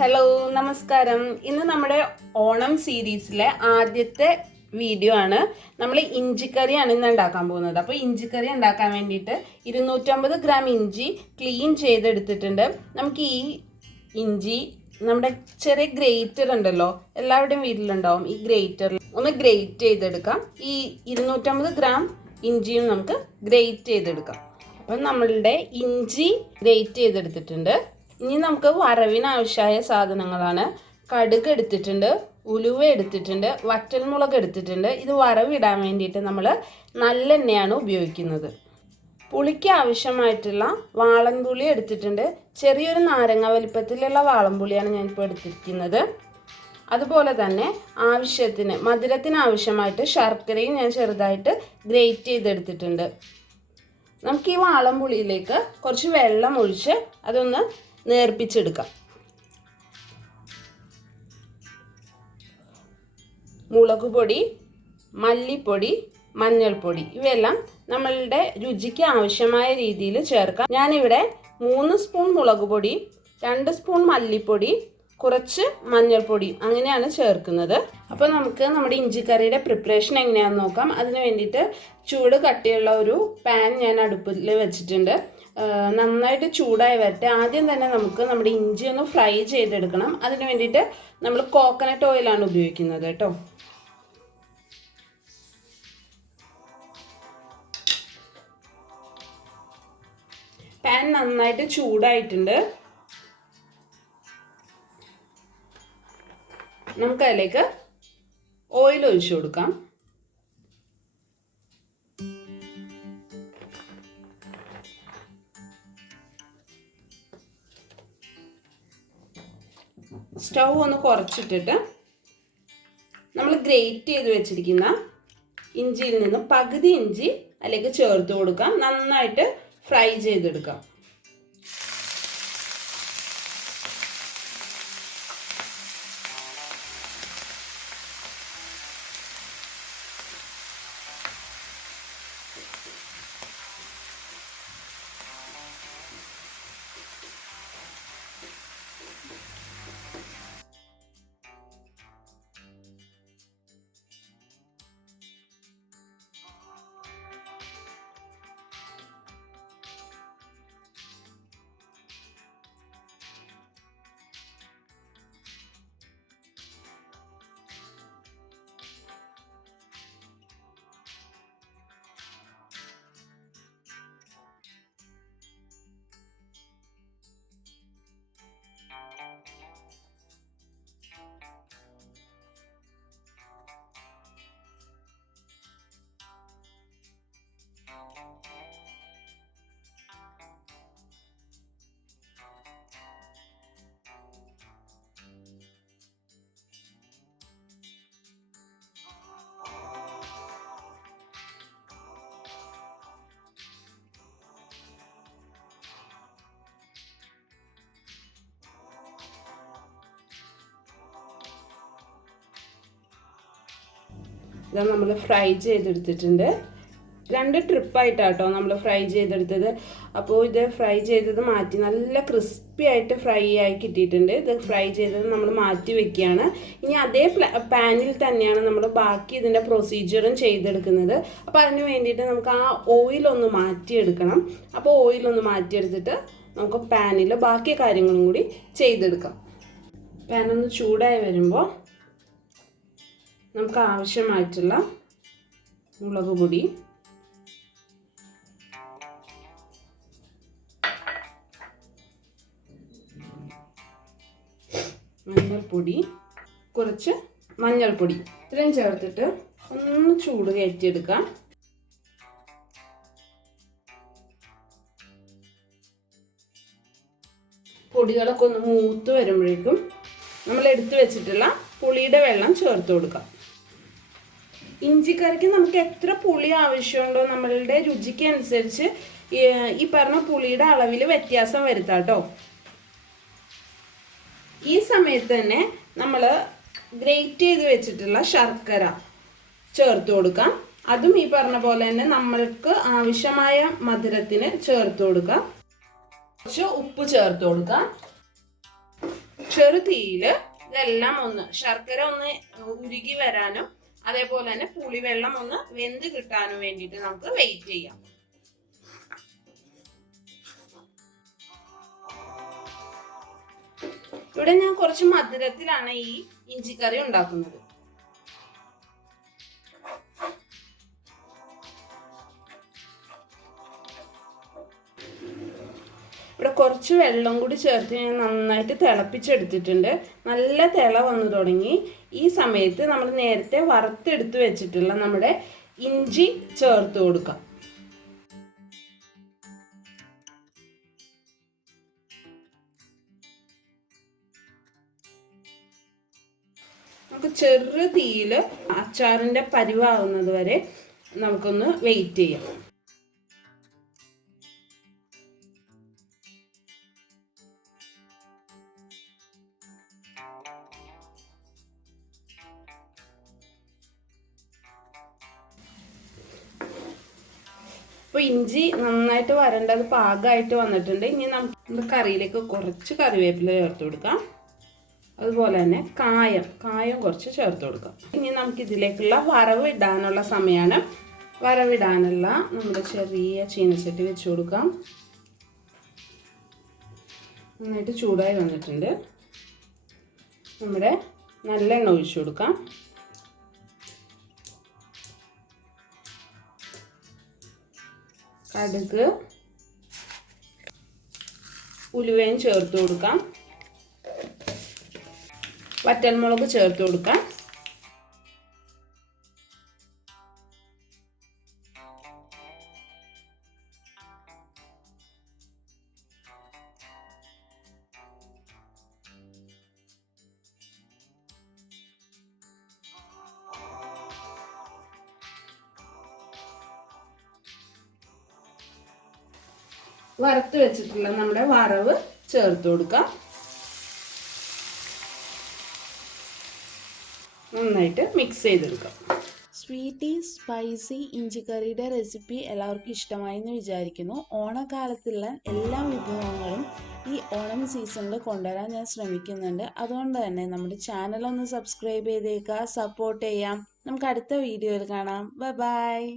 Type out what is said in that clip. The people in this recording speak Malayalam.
ഹലോ നമസ്കാരം. ഇന്ന് നമ്മുടെ ഓണം സീരീസിലെ ആദ്യത്തെ വീഡിയോ ആണ്. നമ്മൾ ഇഞ്ചിക്കറിയാണ് ഇന്ന് ഉണ്ടാക്കാൻ പോകുന്നത്. അപ്പോൾ ഇഞ്ചിക്കറി ഉണ്ടാക്കാൻ വേണ്ടിയിട്ട് 250 ഗ്രാം ഇഞ്ചി ക്ലീൻ ചെയ്തെടുത്തിട്ടുണ്ട്. നമുക്ക് ഈ ഇഞ്ചി നമ്മുടെ ചെറിയ ഗ്രേറ്റർ ഉണ്ടല്ലോ, എല്ലാവരുടെയും വീട്ടിലുണ്ടാവും. ഈ ഗ്രേറ്ററിൽ ഒന്ന് ഗ്രേറ്റ് ചെയ്തെടുക്കാം. ഈ 250 ഗ്രാം ഇഞ്ചിയും നമുക്ക് ഗ്രേറ്റ് ചെയ്തെടുക്കാം. അപ്പം നമ്മളുടെ ഇഞ്ചി ഗ്രേറ്റ് ചെയ്തെടുത്തിട്ടുണ്ട്. ഇനി നമുക്ക് വറവിനാവശ്യമായ സാധനങ്ങളാണ്. കടുക് എടുത്തിട്ടുണ്ട്, ഉലുവ എടുത്തിട്ടുണ്ട്, വറ്റൽമുളക് എടുത്തിട്ടുണ്ട്. ഇത് വറവിടാൻ വേണ്ടിയിട്ട് നമ്മൾ നല്ലെണ്ണയാണ് ഉപയോഗിക്കുന്നത്. പുളിക്ക് ആവശ്യമായിട്ടുള്ള വാളൻപുളി എടുത്തിട്ടുണ്ട്. ചെറിയൊരു നാരങ്ങ വലിപ്പത്തിലുള്ള വാളൻപുളിയാണ് ഞാനിപ്പോൾ എടുത്തിരിക്കുന്നത്. അതുപോലെ തന്നെ ആവശ്യത്തിന് മധുരത്തിന് ആവശ്യമായിട്ട് ശർക്കരയും ഞാൻ ചെറുതായിട്ട് ഗ്രേറ്റ് ചെയ്തെടുത്തിട്ടുണ്ട്. നമുക്ക് ഈ വാളൻപുളിയിലേക്ക് കുറച്ച് വെള്ളം ഒഴിച്ച് അതൊന്ന് നേർപ്പിച്ചെടുക്കാം. മുളക് പൊടി, മല്ലിപ്പൊടി, മഞ്ഞൾപ്പൊടി ഇവയെല്ലാം നമ്മളുടെ രുചിക്ക് ആവശ്യമായ രീതിയിൽ ചേർക്കാം. ഞാനിവിടെ 3 സ്പൂൺ മുളക് പൊടി, 2 സ്പൂൺ മല്ലിപ്പൊടി, കുറച്ച് മഞ്ഞൾപ്പൊടി അങ്ങനെയാണ് ചേർക്കുന്നത്. അപ്പോൾ നമുക്ക് നമ്മുടെ ഇഞ്ചിക്കറിയുടെ പ്രിപ്പറേഷൻ എങ്ങനെയാണെന്ന് നോക്കാം. അതിന് വേണ്ടിയിട്ട് ചൂട് കട്ടിയുള്ള ഒരു പാൻ ഞാൻ അടുപ്പിൽ വെച്ചിട്ടുണ്ട്. നന്നായിട്ട് ചൂടായി വരട്ടെ. ആദ്യം തന്നെ നമുക്ക് നമ്മുടെ ഇഞ്ചി ഒന്ന് ഫ്രൈ ചെയ്തെടുക്കണം. അതിന് വേണ്ടിയിട്ട് നമ്മൾ കോക്കനട്ട് ഓയിലാണ് ഉപയോഗിക്കുന്നത് കേട്ടോ. പാൻ നന്നായിട്ട് ചൂടായിട്ടുണ്ട്. നമുക്കതിലേക്ക് ഓയിൽ ഒഴിച്ചു കൊടുക്കാം. സ്റ്റൗ ഒന്ന് കുറച്ചിട്ടിട്ട് നമ്മൾ ഗ്രേറ്റ് ചെയ്ത് വെച്ചിരിക്കുന്ന ഇഞ്ചിയിൽ നിന്ന് പകുതി ഇഞ്ചി അതിലേക്ക് ചേർത്ത് കൊടുക്കാം. നന്നായിട്ട് ഫ്രൈ ചെയ്തെടുക്കാം. ഇത് നമ്മൾ ഫ്രൈ ചെയ്തെടുത്തിട്ടുണ്ട്. 2 ട്രിപ്പായിട്ടാട്ടോ നമ്മൾ ഫ്രൈ ചെയ്തെടുത്തത്. അപ്പോൾ ഇത് ഫ്രൈ ചെയ്തത് മാറ്റി നല്ല ക്രിസ്പി ആയിട്ട് ഫ്രൈ ആയി കിട്ടിയിട്ടുണ്ട്. ഇത് ഫ്രൈ ചെയ്തത് നമ്മൾ മാറ്റി വെക്കുകയാണ്. ഇനി അതേ പാനിൽ തന്നെയാണ് നമ്മൾ ബാക്കി ഇതിൻ്റെ പ്രൊസീജിയറും ചെയ്തെടുക്കുന്നത്. അപ്പോൾ അതിന് വേണ്ടിയിട്ട് നമുക്ക് ആ ഓയിലൊന്ന് മാറ്റിയെടുക്കണം. അപ്പോൾ ഓയിലൊന്ന് മാറ്റിയെടുത്തിട്ട് നമുക്ക് പാനിൽ ബാക്കി കാര്യങ്ങളും കൂടി ചെയ്തെടുക്കാം. പാനൊന്ന് ചൂടായി വരുമ്പോൾ നമുക്ക് ആവശ്യമായിട്ടുള്ള മുളക് പൊടി, മഞ്ഞൾപ്പൊടി, കുറച്ച് മഞ്ഞൾപ്പൊടി ഇത്രയും ചേർത്തിട്ട് ഒന്ന് ചൂട് കയറ്റിയെടുക്കാം. പൊടികളൊക്കെ ഒന്ന് മൂത്ത് വരുമ്പോഴേക്കും നമ്മൾ എടുത്തു വെച്ചിട്ടുള്ള പുളിയുടെ വെള്ളം ചേർത്ത് കൊടുക്കാം. ഇഞ്ചിക്കറിക്ക് നമുക്ക് എത്ര പുളി ആവശ്യമുണ്ടോ നമ്മളുടെ രുചിക്ക് അനുസരിച്ച് ഈ പറഞ്ഞ പുളിയുടെ അളവിൽ വ്യത്യാസം വരുത്താം കേട്ടോ. ഈ സമയത്ത് തന്നെ നമ്മൾ ഗ്രേറ്റ് ചെയ്ത് വെച്ചിട്ടുള്ള ശർക്കര ചേർത്ത് കൊടുക്കാം. അതും ഈ പറഞ്ഞ പോലെ തന്നെ നമ്മൾക്ക് ആവശ്യമായ മധുരത്തിന് ചേർത്ത് കൊടുക്കാം. കുറച്ച് ഉപ്പ് ചേർത്ത് കൊടുക്കാം. ചെറു തീയിൽ ഇതെല്ലാം ഒന്ന് ശർക്കര ഒന്ന് ഉരുകി വരാനും അതേപോലെ തന്നെ പുളിവെള്ളം ഒന്ന് വെന്ത് കിട്ടാനും വേണ്ടിയിട്ട് നമുക്ക് വെയിറ്റ് ചെയ്യാം. ഇവിടെ ഞാൻ കുറച്ച് മധുരത്തിലാണ് ഈ ഇഞ്ചിക്കറി ഉണ്ടാക്കുന്നത്. ഇവിടെ കുറച്ച് വെള്ളം കൂടി ചേർത്ത് ഞാൻ നന്നായിട്ട് തിളപ്പിച്ചെടുത്തിട്ടുണ്ട്. നല്ല തിള വന്നു തുടങ്ങി. ഈ സമയത്ത് നമ്മൾ നേരത്തെ വറുത്തെടുത്ത് വെച്ചിട്ടുള്ള നമ്മുടെ ഇഞ്ചി ചേർത്ത് കൊടുക്കാം. നമുക്ക് ചെറു തീയിൽ അച്ചാറിൻ്റെ പരിവാകുന്നത് വരെ നമുക്കൊന്ന് വെയിറ്റ് ചെയ്യാം. അപ്പോൾ ഇഞ്ചി നന്നായിട്ട് വരേണ്ടത് പാകമായിട്ട് വന്നിട്ടുണ്ട്. ഇനി നമുക്ക് കറിയിലേക്ക് കുറച്ച് കറിവേപ്പില ചേർത്ത് കൊടുക്കാം. അതുപോലെ തന്നെ കായം കുറച്ച് ചേർത്ത് കൊടുക്കാം. ഇനി നമുക്കിതിലേക്കുള്ള വറവ് ഇടാനുള്ള സമയമാണ്. വറവിടാനുള്ള നമ്മുടെ ചെറിയ ചീനച്ചട്ടി വെച്ച് കൊടുക്കാം. നന്നായിട്ട് ചൂടായി വന്നിട്ടുണ്ട്. നമ്മുടെ നല്ലെണ്ണ ഒഴിച്ചു കൊടുക്കാം. കടുക് ഉലുവയും ചേർത്ത് കൊടുക്കാം. വറ്റൽമുളക് ചേർത്ത് കൊടുക്കാം. വറുത്ത് വെച്ചിട്ടുള്ള നമ്മുടെ വറവ് ചേർത്ത് കൊടുക്കാം. നന്നായിട്ട് മിക്സ് ചെയ്തെടുക്കാം. സ്വീറ്റി സ്പൈസി ഇഞ്ചിക്കറിയുടെ റെസിപ്പി എല്ലാവർക്കും ഇഷ്ടമായി എന്ന് വിചാരിക്കുന്നു. ഓണക്കാലത്തുള്ള എല്ലാ വിഭവങ്ങളും ഈ ഓണം സീസണിൽ കൊണ്ടുവരാൻ ഞാൻ ശ്രമിക്കുന്നുണ്ട്. അതുകൊണ്ട് തന്നെ നമ്മുടെ ചാനൽ ഒന്ന് സബ്സ്ക്രൈബ് ചെയ്തേക്കുക, സപ്പോർട്ട് ചെയ്യാം. നമുക്ക് അടുത്ത വീഡിയോയിൽ കാണാം. ബൈ.